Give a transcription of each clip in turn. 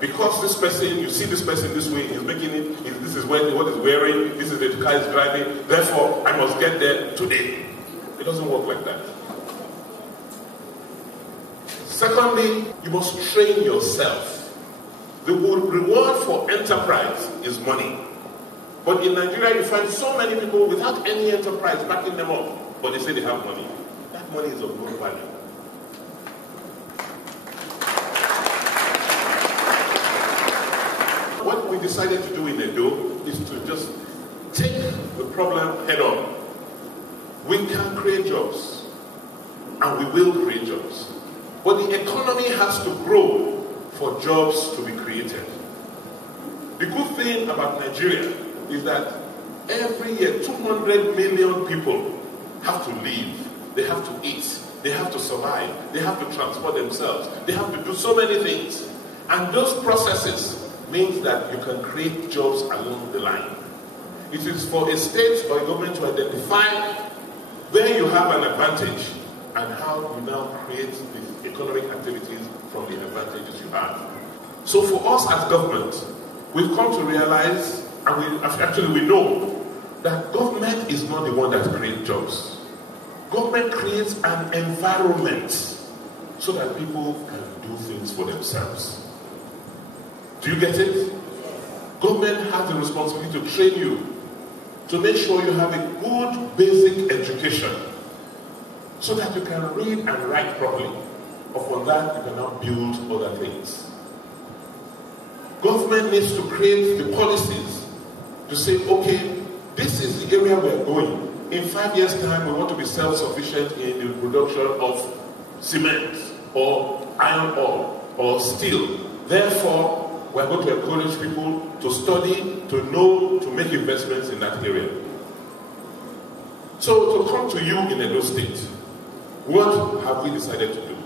Because this person, you see this person this way, he's making it, this is what he's wearing, this is the car he's driving, therefore I must get there today. It doesn't work like that. Secondly, you must train yourself. The reward for enterprise is money. But in Nigeria, you find so many people without any enterprise backing them up, but they say they have money. That money is of no value. What we decided to do in Edo is to just take the problem head on. We can create jobs, and we will create jobs. But the economy has to grow for jobs to be created. The good thing about Nigeria is that every year 200 million people have to live, they have to eat, they have to survive, they have to transport themselves, they have to do so many things. And those processes means that you can create jobs along the line. It is for a state or a government to identify where you have an advantage and how you now create the economic activities from the advantages you have. So for us as government, we've come to realize, and we know, that government is not the one that creates jobs. Government creates an environment so that people can do things for themselves. Do you get it? Government has the responsibility to train you, to make sure you have a good basic education, so that you can read and write properly. Upon that, you can now build other things. Government needs to create the policies to say, okay, this is the area we're going. In 5 years' time, we want to be self-sufficient in the production of cement, or iron ore, or steel. Therefore, we're going to encourage people to study, to know, to make investments in that area. So, to come to you in Edo State, what have we decided to do?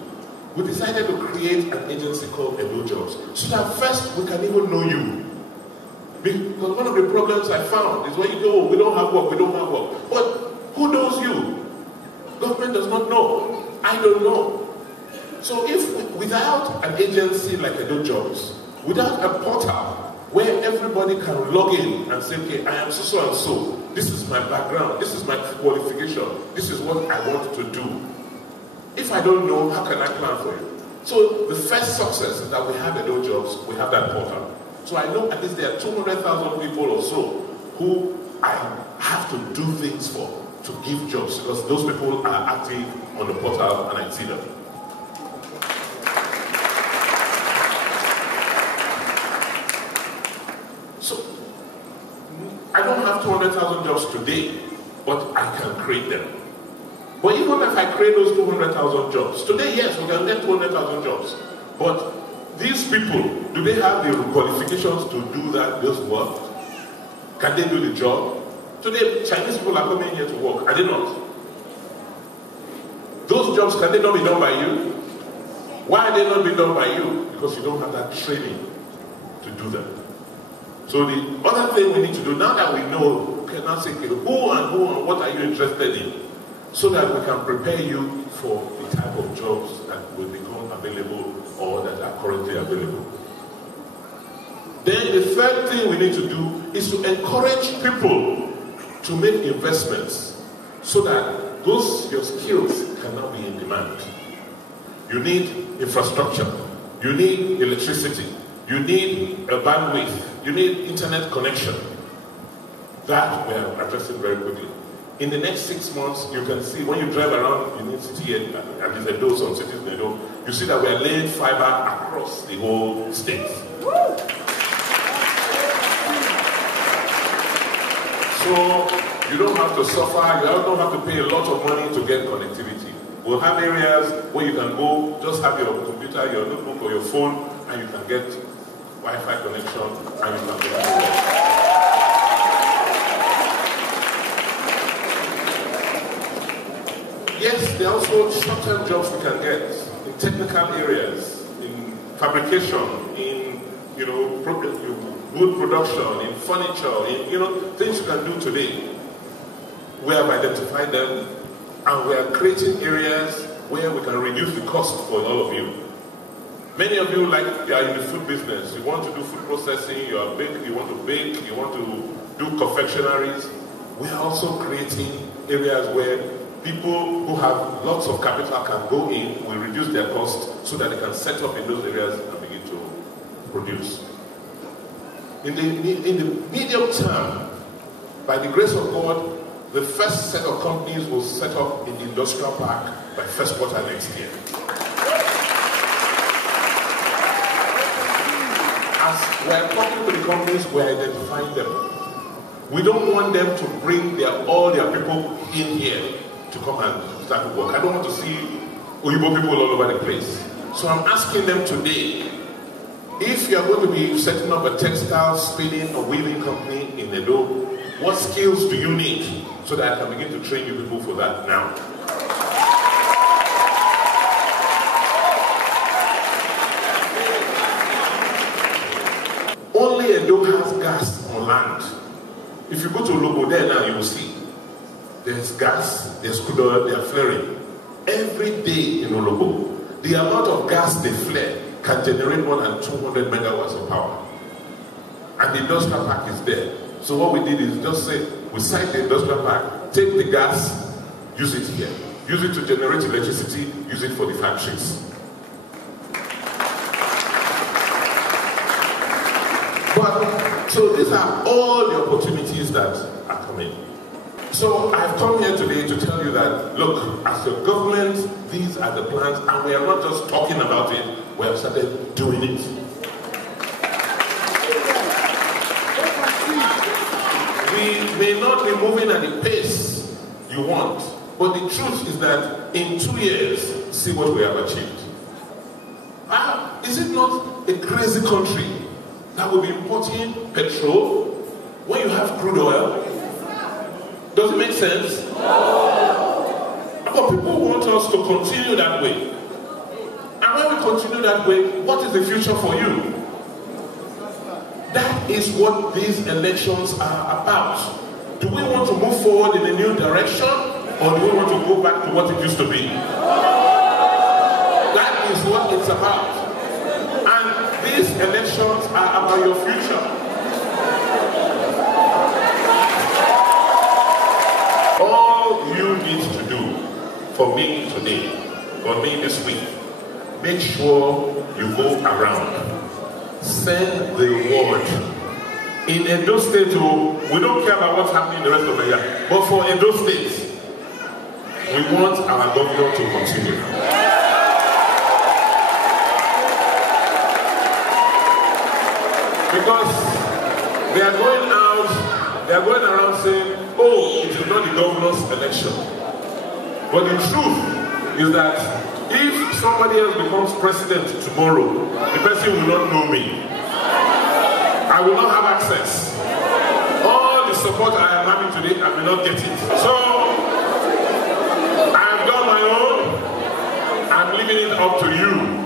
We decided to create an agency called Edo Jobs, so that first we can even know you. Because one of the problems I found is when you go, we don't have work, we don't have work. But who knows you? Government does not know. I don't know. So if without an agency like Edo Jobs, without a portal where everybody can log in and say, okay, I am so and so, this is my background, this is my qualification, this is what I want to do. If I don't know, how can I plan for you? So the first success is that we have Edo Jobs, we have that portal. So I know at least there are 200,000 people or so who I have to do things for, to give jobs, because those people are active on the portal and I see them. So I don't have 200,000 jobs today, but I can create them. But even if I create those 200,000 jobs, today, yes, we can get 200,000 jobs. But these people, do they have the qualifications to do those work? Can they do the job? Today, Chinese people are coming here to work, are they not? Those jobs, can they not be done by you? Why are they not being done by you? Because you don't have that training to do them. So the other thing we need to do, now that we know, we can now say, okay, who and what are you interested in? So that we can prepare you for the type of jobs that will become available or that are currently available. Then the third thing we need to do is to encourage people to make investments so that your skills can now be in demand. You need infrastructure, you need electricity, you need a bandwidth, you need internet connection. That we are addressing very quickly. In the next 6 months, you can see when you drive around in the city and there's Edo, some cities in Edo, you see that we are laying fiber across the whole state. So you don't have to suffer, you don't have to pay a lot of money to get connectivity. We'll have areas where you can go, just have your computer, your notebook or your phone, and you can get Wi-Fi connection and you can get it. Yes, there are also short-term jobs we can get in technical areas. fabrication, in wood production, in furniture, in things you can do today. We have identified them, and we are creating areas where we can reduce the cost for all of you. Many of you are in the food business. You want to do food processing, you want to bake, you want to do confectionaries. We are also creating areas where people who have lots of capital can go in, we reduce their cost so that they can set up in those areas and begin to produce. In the medium term, by the grace of God, the first set of companies will set up in the industrial park by first quarter next year. As we're talking to the companies, we're identifying them. We don't want them to bring all their people in here to come and start to work. I don't want to see Oyibo people all over the place. So I'm asking them today, if you're going to be setting up a textile, spinning, or weaving company in Edo, what skills do you need so that I can begin to train you people for that now? Only Edo has gas on land. If you go to Lobo there now, you will see. There's gas, there's crude oil, they are flaring. Every day in Olobo, the amount of gas they flare can generate more than 200 megawatts of power. And the industrial park is there. So what we did is just say, we site the industrial park, take the gas, use it here. Use it to generate electricity, use it for the factories. So these are all the opportunities that are coming. So I've come here today to tell you that, look, as a government, these are the plans, and we are not just talking about it, we have started doing it. We may not be moving at the pace you want, but the truth is that in 2 years, see what we have achieved. Is it not a crazy country that will be importing petrol when you have crude oil? Does it make sense? But people want us to continue that way. And when we continue that way, what is the future for you? That is what these elections are about. Do we want to move forward in a new direction, or do we want to go back to what it used to be? That is what it's about. And these elections are about your future. All you need to do for me today, for me this week, make sure you go around. Send the word. In Edo State, we don't care about what's happening in the rest of the year. But for Edo State, we want our governor to continue. Because they are going around saying, oh, it is not the governor's election. But the truth is that if somebody else becomes president tomorrow, the person will not know me. I will not have access. All the support I am having today, I will not get it. So, I have done my own. I'm leaving it up to you.